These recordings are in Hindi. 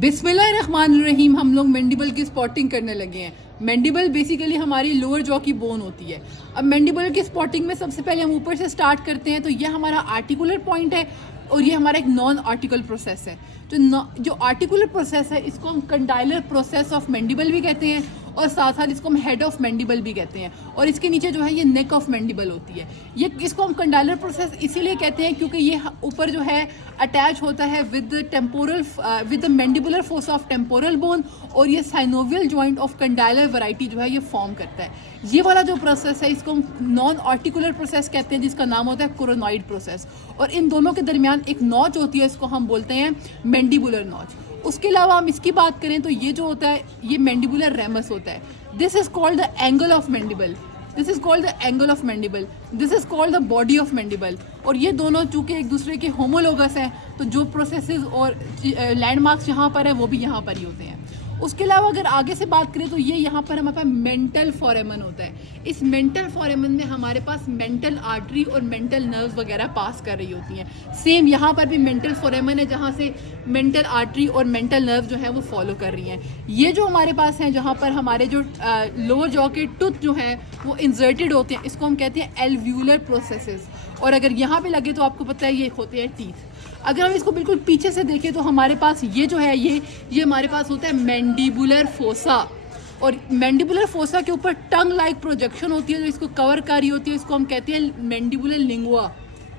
बिस्मिल्लाहिर्रहमानिर्रहीम। हम लोग मैंडिबल की स्पॉटिंग करने लगे हैं। मैंडिबल बेसिकली हमारी लोअर जॉ की बोन होती है। अब मैंडिबल की स्पॉटिंग में सबसे पहले हम ऊपर से स्टार्ट करते हैं, तो ये हमारा आर्टिकुलर पॉइंट है और ये हमारा एक नॉन आर्टिकल प्रोसेस है। जो आर्टिकुलर प्रोसेस है इसको हम कंडाइलर प्रोसेस ऑफ मैंडिबल भी कहते हैं और साथ साथ इसको हम हेड ऑफ मैंडिबल भी कहते हैं, और इसके नीचे जो है ये नेक ऑफ मैंडिबल होती है। ये इसको हम कंडाइलर प्रोसेस इसीलिए कहते हैं क्योंकि ये ऊपर जो है अटैच होता है with the mandibular fossa of temporal bone, और ये साइनोवियल जॉइंट ऑफ कंडाइलर वैरायटी जो है ये फॉर्म करता है। ये वाला जो प्रोसेस है इसको हम नॉन आर्टिकुलर प्रोसेस कहते हैं, जिसका नाम होता है कोरोनॉइड प्रोसेस, और इन दोनों के दरमियान एक नॉच होती है, इसको हम बोलते हैं मैंडिबुलर नॉच। उसके अलावा हम इसकी बात करें तो ये जो होता है ये मैंडिबुलर रेमस होता है। This is called the angle of mandible, this is called the angle of mandible, this is called the body of mandible. और ये दोनों चूंकि एक दूसरे के होमोलोगस हैं, तो जो प्रोसेसेस और लैंडमार्क्स यहाँ पर है वो भी यहाँ पर ही होते हैं। उसके अलावा अगर आगे से बात करें तो ये यहाँ पर हमारे पास मेंटल फोरेमन होता है। इस मेंटल फोरेमन में हमारे पास मेंटल आर्टरी और मेंटल नर्व्स वगैरह पास कर रही होती हैं। सेम यहाँ पर भी मेंटल फोरेमन है जहाँ से मेंटल आर्टरी और मेंटल नर्व जो है वो फॉलो कर रही हैं। ये जो हमारे पास हैं जहाँ पर हमारे जो लोअर जॉ के टूथ जो हैं वो इंसर्टेड होते हैं, इसको हम कहते हैं एल्व्यूलर प्रोसेसेस, और अगर यहाँ पे लगे तो आपको पता है ये होते हैं टीथ। अगर हम इसको बिल्कुल पीछे से देखें तो हमारे पास ये जो है ये हमारे पास होता है मैंडिबुलर फोसा, और मैंडिबुलर फोसा के ऊपर टंग लाइक प्रोजेक्शन होती है जो इसको कवर कर रही होती है। इसको हम कहते हैं मैंडिबुलर लिंगुआ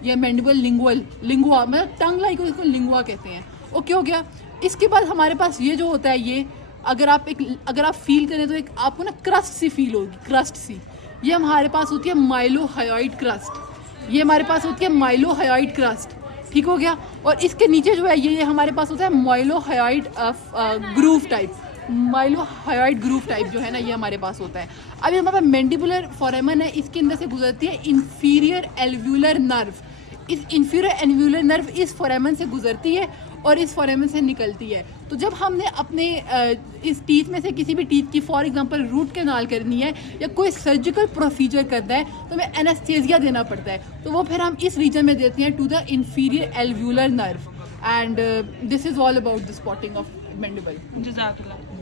या मैंडिबुलर लिंगुआ, मतलब टंग लाइक इसको लिंगुआ कहते हैं। ओके हो गया। इसके बाद हमारे पास ये जो होता है ये अगर आप फील करें तो एक आपको ना क्रस्ट सी फील होगी, क्रस्ट सी। ये हमारे पास होती है माइलोहायोइड क्रस्ट, ये हमारे पास होती है माइलोहायोइड क्रस्ट, ठीक हो गया। और इसके नीचे जो है ये हमारे पास होता है माइलोहायोइड ग्रूव टाइप, माइलोहायोइड ग्रूव टाइप जो है ना ये हमारे पास होता है। अब ये हमारे पास मैंडिबुलर फोरेमन है, इसके अंदर से गुजरती है इंफीरियर एल्व्यूलर नर्व। इस इंफीरियर एल्व्यूलर नर्व इस फोरेमन से गुजरती है और इस फोरेमन से निकलती है। तो जब हमने अपने इस टीथ में से किसी भी टीथ की फॉर एग्जांपल रूट कैनाल करनी है या कोई सर्जिकल प्रोसीजर करना है तो हमें एनेस्थीसिया देना पड़ता है, तो वो फिर हम इस रीजन में देते हैं to the inferior alveolar nerve. And this is all about the spotting of mandible. जज़ाकल्लाह।